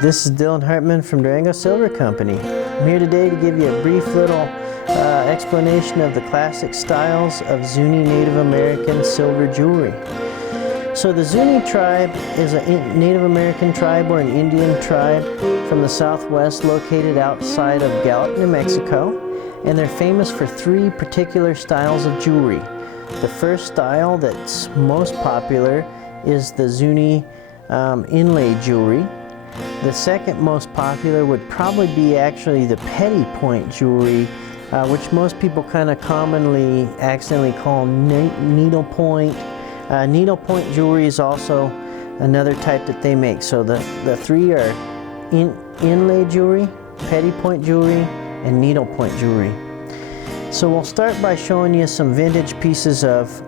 This is Dillon Hartman from Durango Silver Company. I'm here today to give you a brief little explanation of the classic styles of Zuni Native American silver jewelry. So the Zuni tribe is a Native American tribe or an Indian tribe from the southwest located outside of Gallup, New Mexico, and they're famous for three particular styles of jewelry. The first style that's most popular is the Zuni Inlay Jewelry. The second most popular would probably be actually the Petit Point Jewelry, which most people kind of commonly accidentally call Needlepoint. Needlepoint Jewelry is also another type that they make. So the three are Inlay Jewelry, Petit Point Jewelry, and Needlepoint Jewelry. So we'll start by showing you some vintage pieces of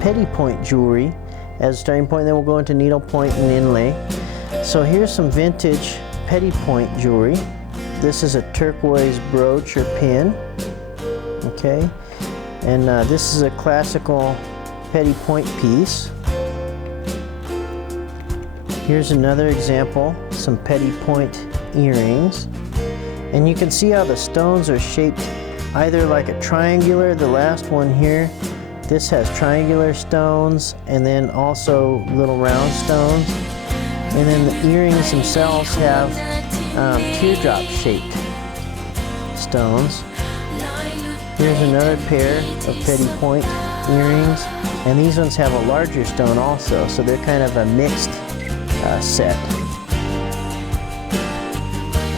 Petit Point Jewelry as a starting point, then we'll go into Needlepoint and Inlay. So here's some vintage Petit Point Jewelry. This is a turquoise brooch or pin, okay? And this is a classical Petit Point piece. Here's another example, some Petit Point earrings. And you can see how the stones are shaped either like a triangular, the last one here. This has triangular stones and then also little round stones. And then the earrings themselves have teardrop shaped stones. Here's another pair of Petit Point earrings. And these ones have a larger stone also, so they're kind of a mixed set.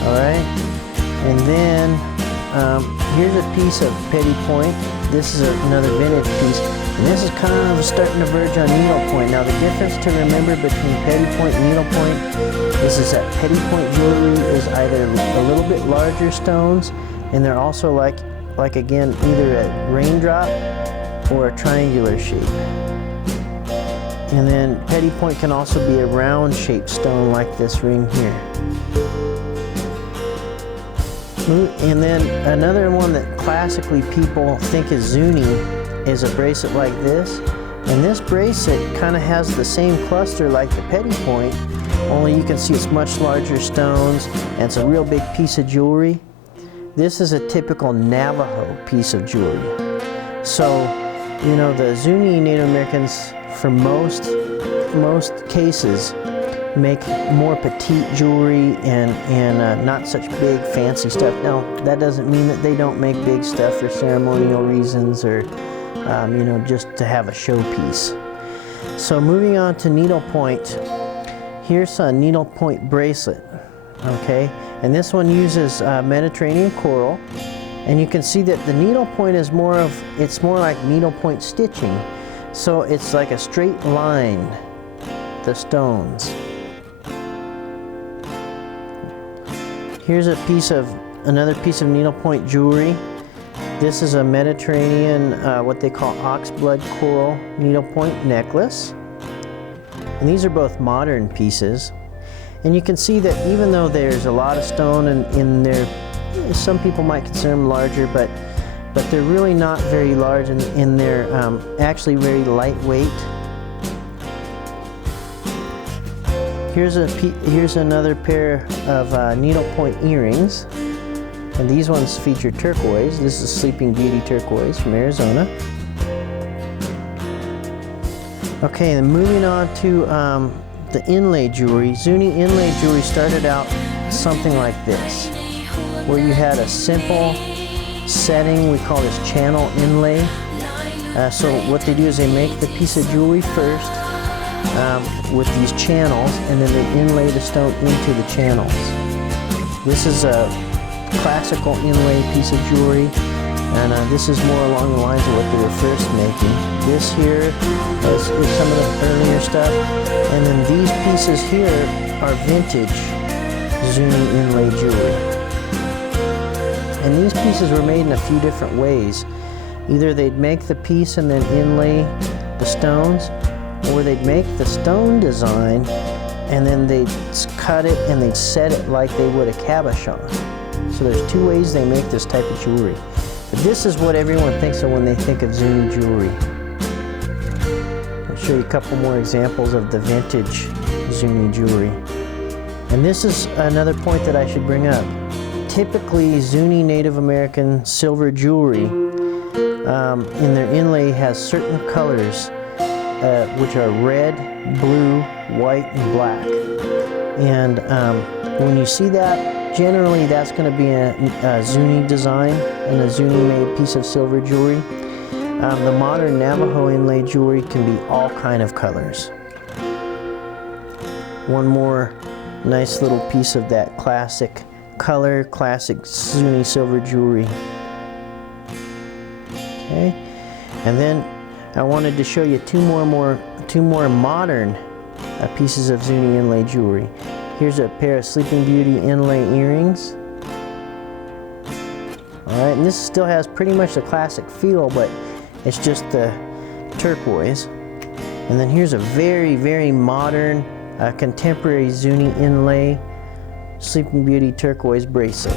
Alright, and then here's a piece of Petit Point. This is another vintage piece, and this is kind of starting to verge on needlepoint. Now the difference to remember between Petit Point and needlepoint is that Petit Point jewelry is either a little bit larger stones, and they're also like again either a raindrop or a triangular shape. And then Petit Point can also be a round shaped stone like this ring here. And then another one that classically people think is Zuni is a bracelet like this. And this bracelet kind of has the same cluster like the Petit Point, only you can see it's much larger stones and it's a real big piece of jewelry. This is a typical Navajo piece of jewelry. So, you know, the Zuni Native Americans, for most cases, make more petite jewelry and not such big fancy stuff. Now that doesn't mean that they don't make big stuff for ceremonial reasons or you know, just to have a showpiece. So moving on to needlepoint, here's a needlepoint bracelet, okay, and this one uses Mediterranean coral, and you can see that the needlepoint is more like needlepoint stitching, so it's like a straight line, the stones. Here's another piece of needlepoint jewelry. This is a Mediterranean, what they call oxblood coral needlepoint necklace. And these are both modern pieces. And you can see that even though there's a lot of stone in there, some people might consider them larger, but they're really not very large, and they're actually very lightweight. Here's another pair of needlepoint earrings, and these ones feature turquoise. This is Sleeping Beauty turquoise from Arizona. Okay, then moving on to the inlay jewelry. Zuni Inlay Jewelry started out something like this, where you had a simple setting. We call this channel inlay. So what they do is they make the piece of jewelry first, with these channels, and then they inlay the stone into the channels. This is a classical inlay piece of jewelry, and this is more along the lines of what they were first making. This here is some of the earlier stuff, and then these pieces here are vintage Zuni Inlay Jewelry. And these pieces were made in a few different ways. Either they'd make the piece and then inlay the stones, or they'd make the stone design and then they'd cut it and they'd set it like they would a cabochon. So there's two ways they make this type of jewelry. But this is what everyone thinks of when they think of Zuni jewelry. I'll show you a couple more examples of the vintage Zuni jewelry. And this is another point that I should bring up. Typically, Zuni Native American silver jewelry in their inlay has certain colors which are red, blue, white, and black. And when you see that, generally that's going to be a Zuni design and a Zuni made piece of silver jewelry. The modern Navajo inlay jewelry can be all kind of colors. One more nice little piece of that classic color, classic Zuni silver jewelry. Okay, and then I wanted to show you two more modern pieces of Zuni inlay jewelry. Here's a pair of Sleeping Beauty inlay earrings. All right, and this still has pretty much the classic feel, but it's just the turquoise. And then here's a very, very modern, contemporary Zuni inlay Sleeping Beauty turquoise bracelet.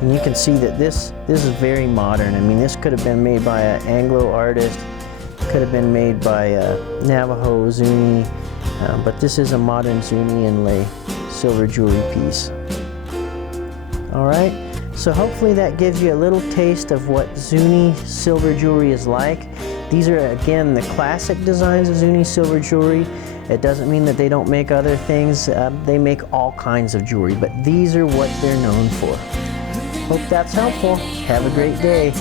And you can see that this is very modern. I mean, this could have been made by an Anglo artist, could have been made by a Navajo Zuni, but this is a modern Zuni inlay silver jewelry piece. All right. So hopefully that gives you a little taste of what Zuni silver jewelry is like. These are, again, the classic designs of Zuni silver jewelry. It doesn't mean that they don't make other things. They make all kinds of jewelry, but these are what they're known for. Hope that's helpful. Have a great day.